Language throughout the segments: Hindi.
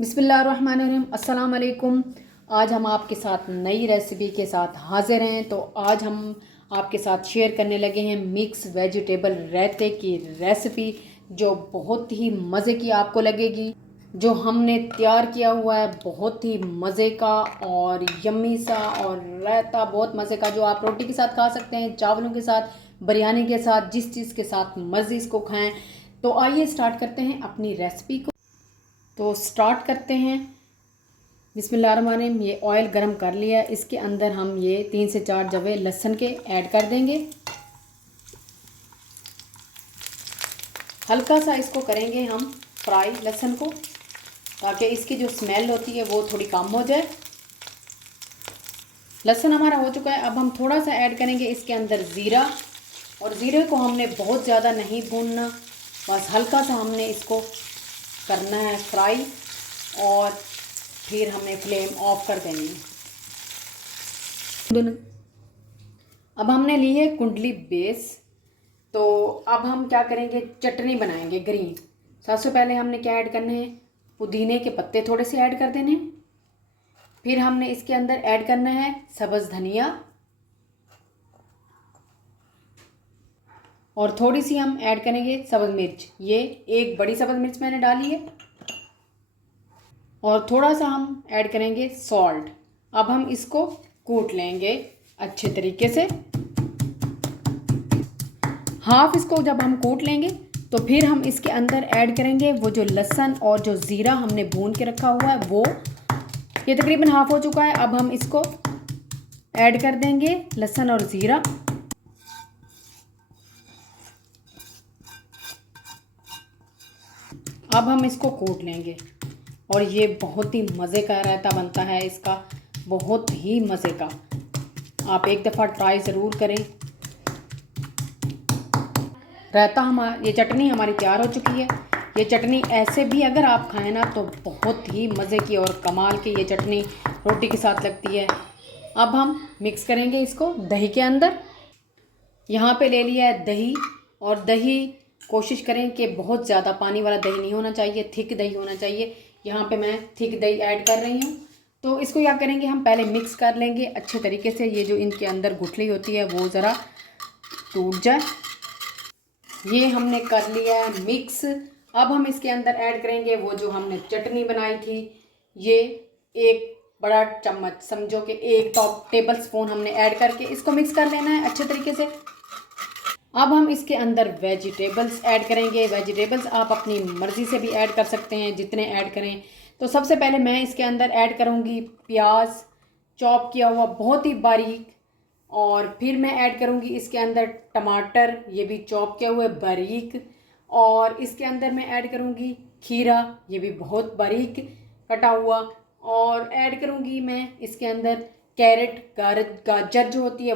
बिस्मिल्लाहिर्रहमानिर्रहीम। अस्सलाम वालेकुम। आज हम आपके साथ नई रेसिपी के साथ हाज़िर हैं। तो आज हम आपके साथ शेयर करने लगे हैं मिक्स वेजिटेबल रायते की रेसिपी, जो बहुत ही मज़े की आपको लगेगी। जो हमने तैयार किया हुआ है बहुत ही मज़े का और यम्मी सा, और रायता बहुत मज़े का, जो आप रोटी के साथ खा सकते हैं, चावलों के साथ, बिरयानी के साथ, जिस चीज़ के साथ मर्ज़ी इसको खाएं। तो आइए स्टार्ट करते हैं अपनी रेसिपी को। तो स्टार्ट करते हैं। बिस्मिल्लाहिर्रहमानिर्रहीम। ये ऑयल गरम कर लिया है, इसके अंदर हम ये 3 से 4 जवे लहसुन के ऐड कर देंगे। हल्का सा इसको करेंगे हम फ्राई लहसुन को, ताकि इसकी जो स्मेल होती है वो थोड़ी कम हो जाए। लहसुन हमारा हो चुका है। अब हम थोड़ा सा ऐड करेंगे इसके अंदर ज़ीरा, और ज़ीरे को हमने बहुत ज़्यादा नहीं भूनना, बस हल्का सा हमने इसको करना है फ्राई, और फिर हमें फ्लेम ऑफ कर देनी है। अब हमने ली है कुंडली बेस। तो अब हम क्या करेंगे, चटनी बनाएंगे ग्रीन। सबसे पहले हमने क्या ऐड करने हैं, पुदीने के पत्ते थोड़े से ऐड कर देने। फिर हमने इसके अंदर ऐड करना है सब्ज़ धनिया, और थोड़ी सी हम ऐड करेंगे सब्ज़ मिर्च। ये एक बड़ी सब्ज़ मिर्च मैंने डाली है। और थोड़ा सा हम ऐड करेंगे सॉल्ट। अब हम इसको कूट लेंगे अच्छे तरीके से। हाफ इसको जब हम कूट लेंगे तो फिर हम इसके अंदर ऐड करेंगे वो जो लहसुन और जो ज़ीरा हमने भून के रखा हुआ है वो। ये तकरीबन हाफ हो चुका है। अब हम इसको ऐड कर देंगे लहसुन और ज़ीरा। अब हम इसको कूट लेंगे, और ये बहुत ही मज़े का रायता बनता है इसका, बहुत ही मज़े का। आप एक दफ़ा ट्राई ज़रूर करें। रायता ये चटनी हमारी तैयार हो चुकी है। ये चटनी ऐसे भी अगर आप खाएं ना तो बहुत ही मज़े की और कमाल की ये चटनी रोटी के साथ लगती है। अब हम मिक्स करेंगे इसको दही के अंदर। यहाँ पे ले लिया है दही, और दही कोशिश करें कि बहुत ज़्यादा पानी वाला दही नहीं होना चाहिए, थिक दही होना चाहिए। यहाँ पे मैं थिक दही ऐड कर रही हूँ। तो इसको क्या करेंगे, हम पहले मिक्स कर लेंगे अच्छे तरीके से। ये जो इनके अंदर गुठली होती है वो ज़रा टूट जाए। ये हमने कर लिया है मिक्स। अब हम इसके अंदर ऐड करेंगे वो जो हमने चटनी बनाई थी। ये एक बड़ा चम्मच, समझो कि 1 टेबल स्पून हमने ऐड करके इसको मिक्स कर लेना है अच्छे तरीके से। अब हम इसके अंदर वेजिटेबल्स ऐड करेंगे। वेजिटेबल्स आप अपनी मर्ज़ी से भी ऐड कर सकते हैं, जितने ऐड करें। तो सबसे पहले मैं इसके अंदर ऐड करूँगी प्याज, चॉप किया हुआ बहुत ही बारीक। और फिर मैं ऐड करूँगी इसके अंदर टमाटर, ये भी चॉप किया हुआ बारीक। और इसके अंदर मैं ऐड करूँगी खीरा, ये भी बहुत बारीक कटा हुआ। और ऐड करूँगी मैं इसके अंदर कैरेट, गाजर जो होती है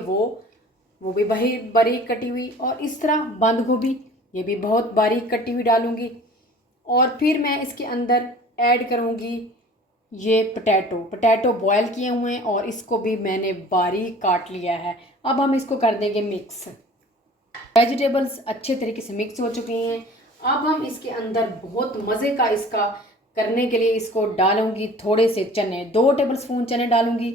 वो भी बारीक कटी हुई। और इस तरह बंद गोभी, ये भी बहुत बारीक कटी हुई डालूँगी। और फिर मैं इसके अंदर ऐड करूँगी ये पोटैटो बॉयल किए हुए हैं, और इसको भी मैंने बारीक काट लिया है। अब हम इसको कर देंगे मिक्स। वेजिटेबल्स अच्छे तरीके से मिक्स हो चुकी हैं। अब हम इसके अंदर बहुत मज़े का इसका करने के लिए इसको डालूंगी थोड़े से चने, 2 टेबल स्पून चने डालूंगी।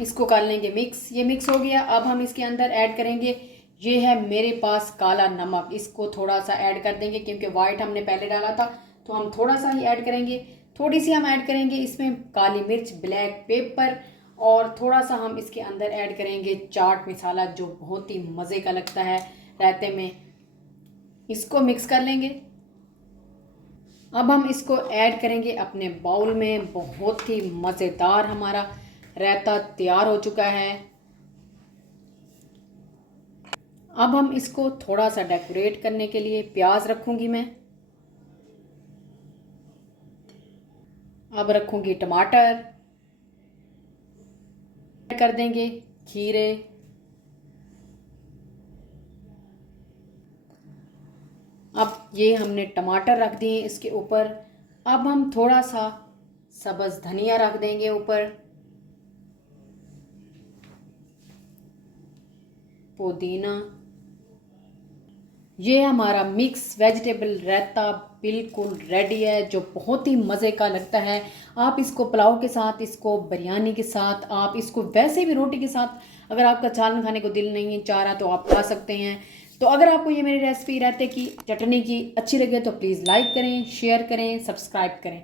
इसको कर लेंगे मिक्स। ये मिक्स हो गया। अब हम इसके अंदर ऐड करेंगे, ये है मेरे पास काला नमक। इसको थोड़ा सा ऐड कर देंगे, क्योंकि वाइट हमने पहले डाला था, तो हम थोड़ा सा ही ऐड करेंगे। थोड़ी सी हम ऐड करेंगे इसमें काली मिर्च, ब्लैक पेपर। और थोड़ा सा हम इसके अंदर ऐड करेंगे चाट मसाला, जो बहुत ही मज़े का लगता है रायते में। इसको मिक्स कर लेंगे। अब हम इसको ऐड करेंगे अपने बाउल में। बहुत ही मज़ेदार हमारा रायता तैयार हो चुका है। अब हम इसको थोड़ा सा डेकोरेट करने के लिए प्याज रखूंगी मैं। अब रखूंगी टमाटर, ऐड कर देंगे खीरे। अब ये हमने टमाटर रख दिए इसके ऊपर। अब हम थोड़ा सा सब्ज़ धनिया रख देंगे ऊपर, पुदीना, ये हमारा मिक्स वेजिटेबल रायता बिल्कुल रेडी है, जो बहुत ही मज़े का लगता है। आप इसको पुलाव के साथ, इसको बिरयानी के साथ, आप इसको वैसे भी रोटी के साथ, अगर आपका चावल खाने को दिल नहीं चाह रहा तो आप खा सकते हैं। तो अगर आपको ये मेरी रेसिपी रायते की चटनी की अच्छी लगे तो प्लीज़ लाइक करें, शेयर करें, सब्सक्राइब करें।